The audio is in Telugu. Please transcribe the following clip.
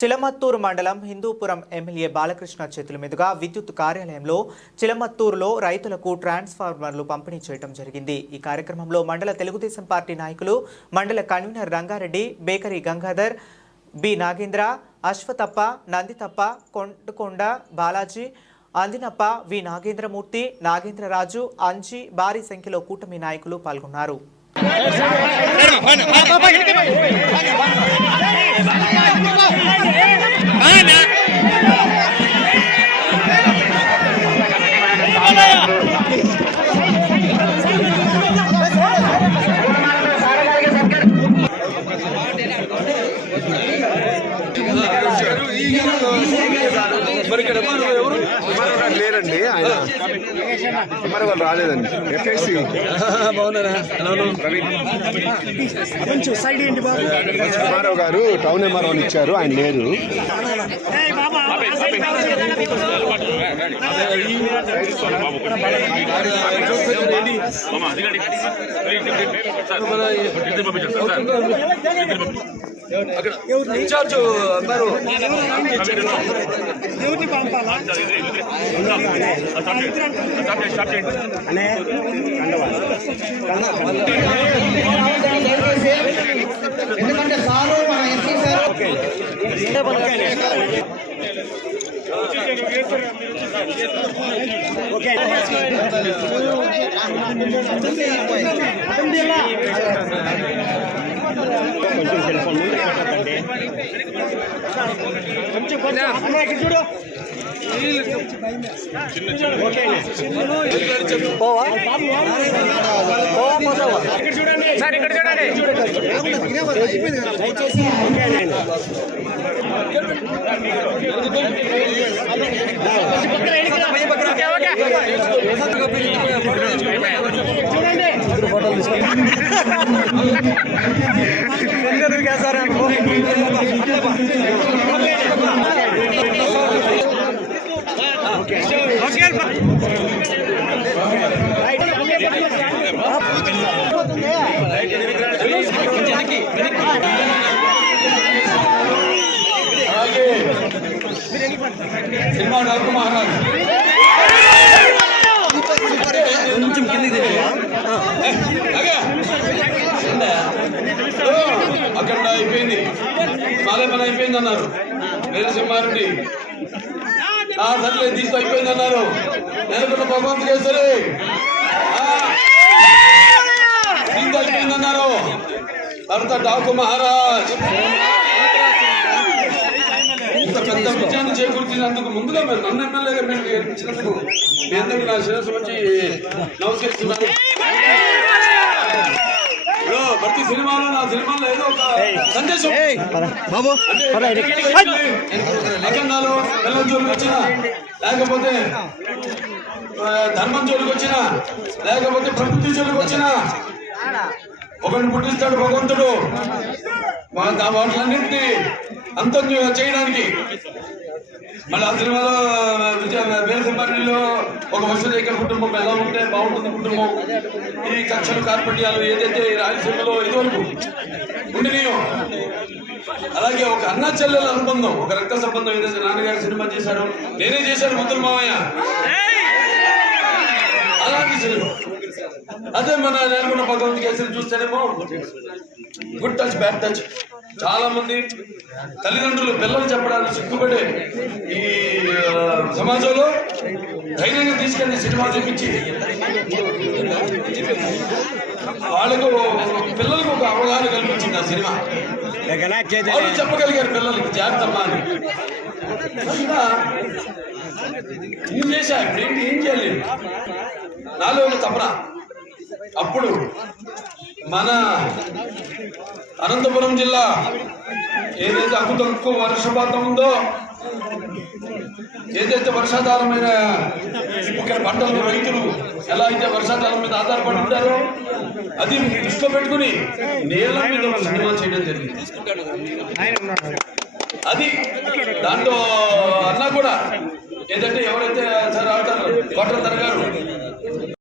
చిలమత్తూరు మండలం హిందూపురం ఎమ్మెల్యే బాలకృష్ణ చేతుల మీదుగా విద్యుత్ కార్యాలయంలో చిలమత్తూరులో రైతులకు ట్రాన్స్ఫార్మర్లు పంపిణీ చేయడం జరిగింది. ఈ కార్యక్రమంలో మండల తెలుగుదేశం పార్టీ నాయకులు మండల convener Rangareddy bakery Gangadhar B Nagendra Ashwathappa Nandithappa Kondakonda Balaji Andinappa V Nagendramurthy Nagendraraju Anji భారీ సంఖ్యలో కూటమి నాయకులు పాల్గొన్నారు. మరి ఇక్కడ ఎవరు లేరండి ఆయన మరి వాళ్ళు రాలేదండి ఎఫ్ఎస్సి బాగున్నారా ఎంఆర్ఓ గారు టౌన్ ఎంఆర్ఓ ఇచ్చారు ఆయన లేరు అక్కడ ఇన్ఛార్జ్ అన్నారు ఎందుకంటే సారు మన ఎస్పీ సార్ కొంచెం కొంచెం అమ్మ ఇక్కడ చూడు. పోవా? పోవా పోతావా? ఇక్కడ చూడండి. సార్ ఇక్కడ చూడండి. దయచేసి చూడండి. ఫోటోలు తీసుకోండి సినిమా డాక్టర్ మహారాజ్. కొంచెం కిందికి అక్కడ అయిపోయింది మాదే పని అయిపోయింది. అన్నారు వేరే సింహారెడ్డి ఆ సర్లే తీసి అయిపోయింది అన్నారు నేర్పున్న భగవంతు తీసి అయిపోయింది అన్నారు భర్త డాకు మహారాజ్. ఇంత విజయాన్ని చేకూర్చినందుకు ముందుగా మేము నన్ను ఎమ్మెల్యేగా మేము గెలిపించినందుకు మీ అందరికీ నా శిరస్సు వచ్చి నమస్కరిస్తున్నాను. ప్రతి సినిమాలో నా సినిమాలో ఏదో ఒక సందేశం. బాబు. అఖండాలు బెల్లం జోలికి వచ్చిన లేకపోతే ధర్మం జోలికి వచ్చిన లేకపోతే ప్రకృతి జోలికి వచ్చిన ఒకరిని పుట్టిస్తాడు భగవంతుడు. వా- వాటిలన్నింటినీ అంతం చేయడానికి. మళ్ళీ ఆ సినిమాలో విజయ వీరసింహారెడ్డిలో ఒక వసుదేక కుటుంబం ఎలా ఉంటే బాగుంటుంది కుటుంబం. ఈ కక్షలు కార్పట్యాలు ఏదైతే రాయలసీమలో ఇదివరకు ఉండినాయో. అలాగే ఒక అన్న చెల్లెల అనుబంధం ఒక రక్త సంబంధం ఏదైతే నాన్నగారు సినిమా చేశారు నేనే చేశాను ముద్దుల మామయ్య. అలాంటి సినిమా. అదే మన నేర్కొండ భగవంత్ కేసులు చూస్తేనేమో గుడ్ టచ్ బ్యాడ్ టచ్. చాలా మంది తల్లిదండ్రులు పిల్లలు చెప్పడానికి సిగ్గుపడే ఈ సమాజంలో ధైర్యంగా తీసుకెళ్ళి సినిమా చూపించి వాళ్ళకు పిల్లలకు ఒక అవగాహన కల్పించింది ఆ సినిమా. వాళ్ళు చెప్పగలిగారు పిల్లలకి జాగ్రత్తమ్మా అని. ఏం చేశా ఏం చేయాలి? నాలో ఒక తపన. అప్పుడు మన అనంతపురం జిల్లా ఏదైతే అక్కు తక్కువ వర్షపాతం ఉందో ఏదైతే వర్షాధారమైన ఇక్కడ పంటలు రైతులు ఎలా అయితే వర్షాధారం మీద ఆధారపడి ఉంటారో అది దృష్టిలో పెట్టుకుని నీళ్ళ మీద సినిమా చేయడం జరిగింది. అది దాంట్లో అన్నా కూడా ఏదంటే ఎవరైతే సార్ ఆడతారు కోటల తరగారు